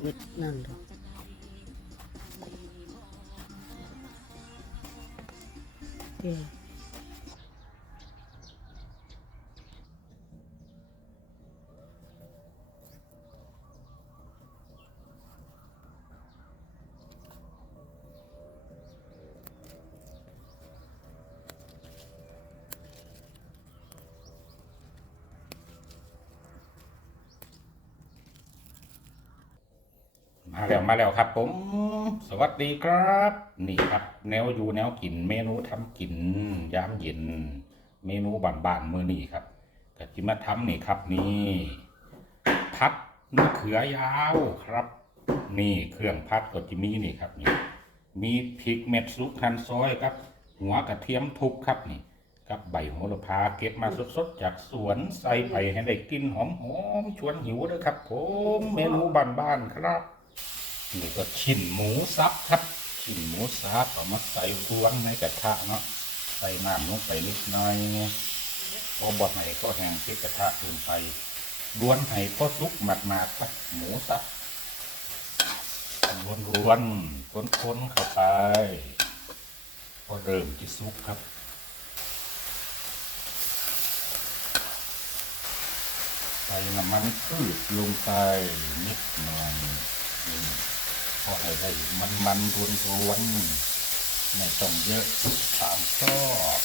เม็ดนั่น มาแล้วมาแล้วครับ ผม สวัสดีครับ นี่ครับ แนวอยู่แนวกิน เมนูทำกินยามเย็น เมนูบ้านๆมื้อนี้ครับก็จิมาทำนี่ครับ นี่พัดมะเขือยาวครับ นี่เครื่องพัดก็จะมีนี่ครับนี่มีพริกเม็ดสุกหั่นซอยครับ หัวกระเทียมทุบครับนี่กับใบโหระพาเก็บมาสดๆจากสวนใส่ไปให้ได้กลินหอมๆชวนหิวด้วยครับผมเมนูบ้านๆครับ นี่ก็ชิ้นหมูสับครับ ชิ้นหมูสับเอามาใส่รวนในกระทะเนาะใส่น้ำลงไปนิดหน่อยพอบดให้ก็แห้งติดกระทะลงไปรวนให้พอสุกหมาดๆครับหมูสับรวนรวนคนคนๆเข้าไปพอเริ่มจะสุกครับใส่น้ำมันพืชลงไปนิดหน่อยนี่ พอให้ได้มันมันรวนรวนไม่ต้องเยอะตามชอบ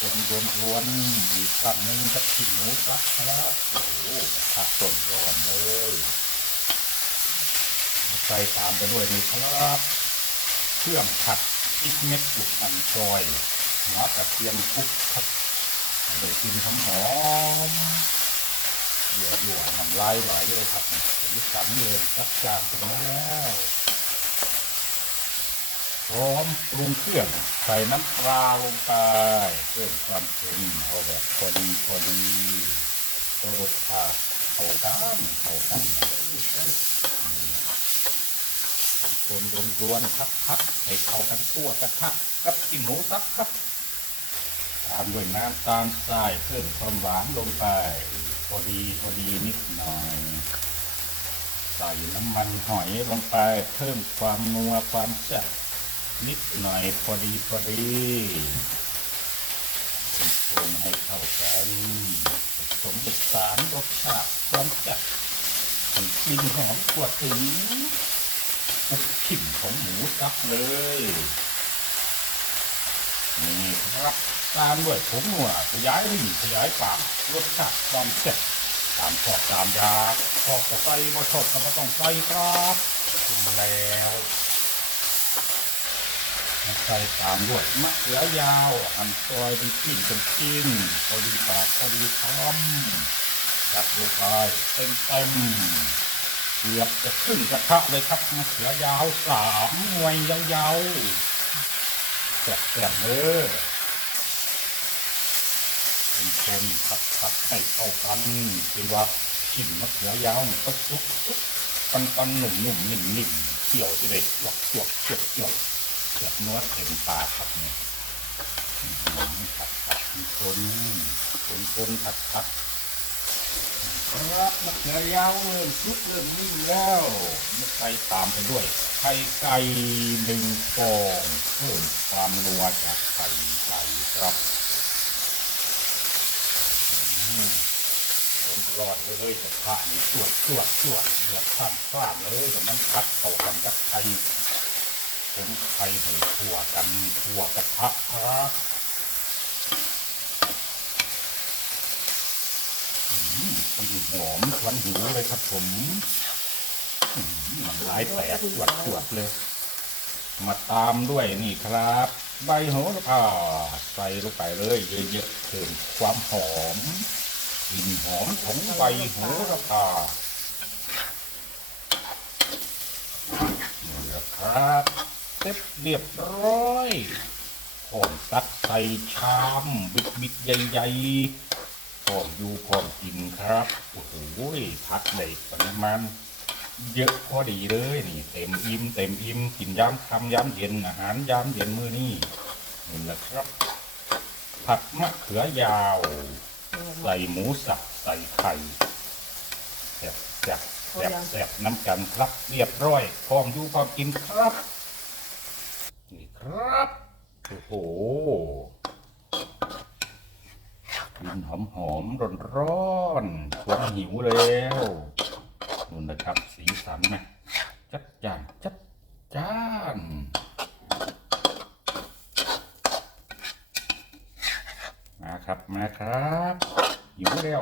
รวนรวนรวนอีกครั้งหนึ่งกับชิ้นหมูสับครับโอ้โหกระทะต้นร้อนเลยใส่ตามไปด้วยนี่ครับ เครื่องผัดพริกเม็ดสุกอันซอยหัวกระเทียมทุบครับเดี๋ยวกินหอม หอมๆหยวหยวทำลายไหลเลยครับยวนี้สันเลยจัดจานไปแล้วพร้อมปรุงเครื่องใส่น้ำปลาลงไปเพิ่มความเค็มเอาแบบพอดีพอดีก็รสชาติเข้ากันเข้ากันคนรวมรวนๆครับพักให้เข้ากันทั่วกระทะกับกินหมูสับครับตามด้วยน้ำตาลทรายเพิ่มความหวานลงไป พอดีพอดีนิดหน่อย ใส่น้ำมันหอยลงไปเพิ่มความนัวความแซ่บนิดหน่อยพอดีพอดีคนให้เข้ากันผสมผสานรสชาติความแซ่บให้กลินหอมกว่าถึงอุกขิ่มของหมูสับเลยนี่ครับ ตามด้วยผงหัวขยายริ่งขยายปากรสชาติความแซ่บตามชอบตามยาชอบก็ใส่บ่ชอบก็ไม่ต้องใส่ครับถึงแล้วใส่ตามด้วยมะเขือยาวหั่นซอยเป็นชิ้นเป็นชิ้นพอดีปากพอดีคำจัดลงไปเต็มเต็มเกือบจะขึ้นกระทะเลยครับมะเขือยาวสามหน่วยยาวๆแสบๆเลย เป็นคนผัดผัดให้เข้ากันเป็นว่าชิ้นมะเขือยาวมันก็ซุกซุกปันปันหนุ่มหนุ่มนิ่มนิ่มเขี่ยวสิเด็ดหลอกจวกเจียวเจียวเจียบนวดเต็มปากครับเนี่ยผัดผัดคนคนคนผัดผัดครับมะเขือยาวเริ่มซุกเริ่มนิ่มแล้วมะไก่ตามไปด้วยไข่ไก่หนึ่งฟองเพิ่มความนัวจากไข่ไก่ครับ ร้อนๆเลยจะพระนี่ตรวจตรวจตรวจเดือดข้ามข้ามเลยแต่มันพัดเข้ากันกับไข่ผมไข่ให้ทั่วกันทั่วกระทะครับกลิ่นหอมควันหิวเลยครับผมมันหลายแตกตรวจตรวจเลย มาตามด้วยนี่ครับ ใบโหระพาใส่ลงไปเลยเยอะๆเพิ่มความหอม กลิ่นหอมของใบโหระพานี่แหละครับเสร็จเรียบร้อยพร้อมตักใส่ชามบิกบิกใหญ่ๆพร้อมอยู่พร้อมกินครับ โอ้โหพัดเลยปริมาณเยอะพอดีเลยนี่เต็มอิ่มเต็มอิ่มกินยามค่ำยามเย็นอาหารยามเย็นมื้อนี้นี่แหละครับ ผัดมะเขือยาว ใส่หมูสับใส่ไข่แซ่บแซ่บแซ่บแซ่บน้ำกันครับเรียบร้อยพร้อมอยู่พร้อมกินครับนี่ครับโอ้โหกลินหอมหอมร้อนร้อนๆชวนหิวแล้วนู่นนะครับสีสันนะจัดจานจัดจานมาครับ มาครับ หิ